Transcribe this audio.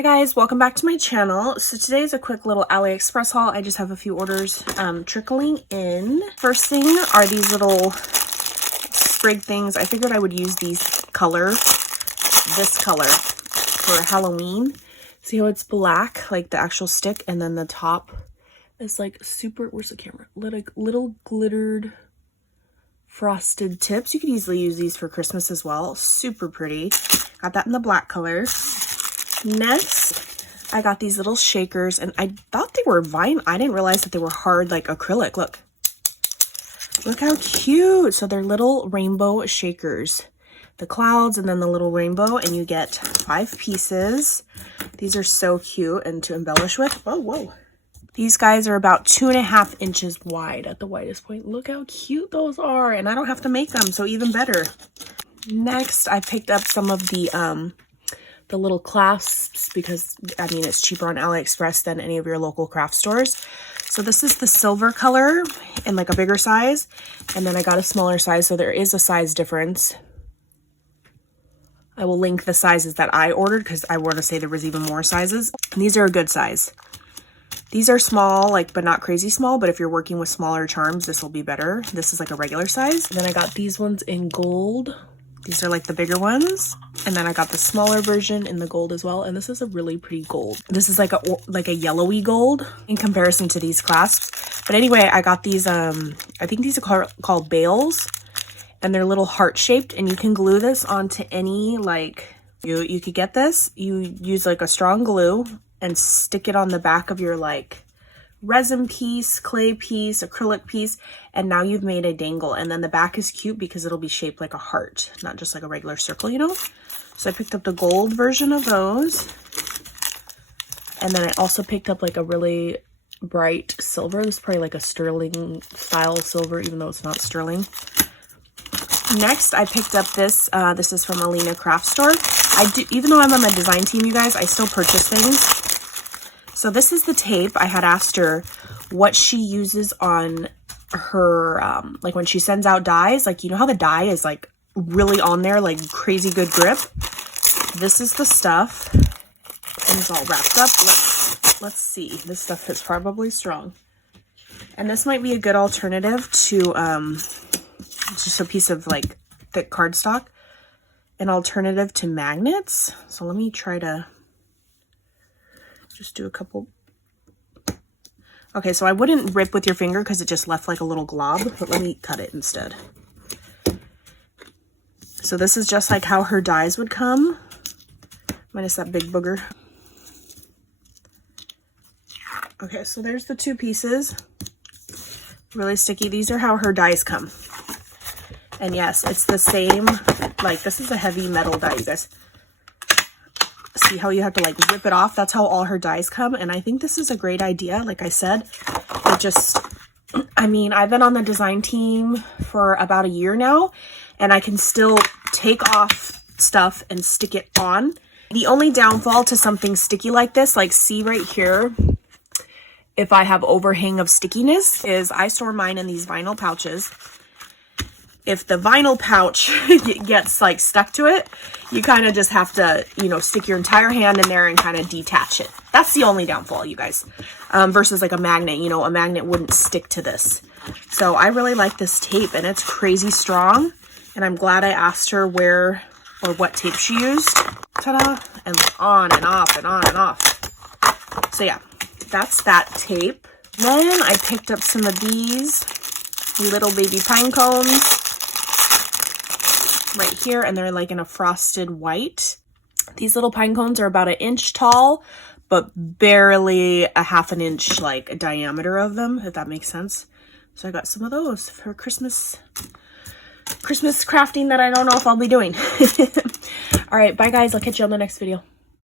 Hi guys, welcome back to my channel. So today is a quick little Aliexpress haul. I just have a few orders trickling in. First thing are these little sprig things. I figured I would use this color for Halloween. See how it's black, like the actual stick, and then the top is like super, where's the camera? Little glittered frosted tips. You could easily use these for Christmas as well. Super pretty. Got that in the black color. Next, I got these little shakers, and I thought they were vinyl. I didn't realize that they were hard like acrylic. Look how cute. So they're little rainbow shakers, the clouds and then the little rainbow, and you get 5 pieces. These are so cute and to embellish with. Oh, whoa. These guys are about 2.5 inches wide at the widest point. Look how cute those are, and I don't have to make them, so even better. Next, I picked up some of the little clasps because, I mean, it's cheaper on Aliexpress than any of your local craft stores. So this is the silver color in like a bigger size, and then I got a smaller size, so there is a size difference. I will link the sizes that I ordered because I want to say there was even more sizes. And these are a good size. These are small, like, but not crazy small, but if you're working with smaller charms, this will be better. This is like a regular size. And then I got these ones in gold. These are like the bigger ones. And then I got the smaller version in the gold as well. And this is a really pretty gold. This is like a yellowy gold in comparison to these clasps. But anyway, I got these, I think these are called bales. And they're little heart shaped. And you can glue this onto any, like, you could get this. You use like a strong glue and stick it on the back of your like resin piece, clay piece, acrylic piece, and now you've made a dangle. And then the back is cute because it'll be shaped like a heart, not just like a regular circle, you know? So I picked up the gold version of those. And then I also picked up like a really bright silver. This is probably like a sterling style silver, even though it's not sterling. Next, I picked up this. This is from Alina Craft Store. Even though I'm on the design team, you guys, I still purchase things. So this is the tape. I had asked her what she uses on her, like when she sends out dyes, like, you know how the dye is like really on there, like crazy good grip. This is the stuff, and it's all wrapped up. Let's see. This stuff is probably strong. And this might be a good alternative to just a piece of like thick cardstock, an alternative to magnets. So let me try to just do a couple. Okay, so I wouldn't rip with your finger because it just left like a little glob, but let me cut it instead. So this is just like how her dies would come, minus that big booger. Okay, so there's the 2 pieces. Really sticky. These are how her dies come. And yes, it's the same, like this is a heavy metal die, you guys. See how you have to like rip it off? That's how all her dies come. And I think this is a great idea. Like I said, I mean, I've been on the design team for about a year now, and I can still take off stuff and stick it on. The only downfall to something sticky like this, like see right here, if I have overhang of stickiness, is I store mine in these vinyl pouches. If the vinyl pouch gets like stuck to it, you kind of just have to, you know, stick your entire hand in there and kind of detach it. That's the only downfall, you guys, versus like a magnet. You know, a magnet wouldn't stick to this. So I really like this tape, and it's crazy strong. And I'm glad I asked her where or what tape she used. Ta-da! And on and off and on and off. So yeah, that's that tape. Then I picked up some of these little baby pine cones right here, and they're like in a frosted white. These little pine cones are about 1 inch tall, but barely a 1/2 inch like diameter of them, if that makes sense. So I got some of those for Christmas crafting that I don't know if I'll be doing. All right, bye guys, I'll catch you on the next video.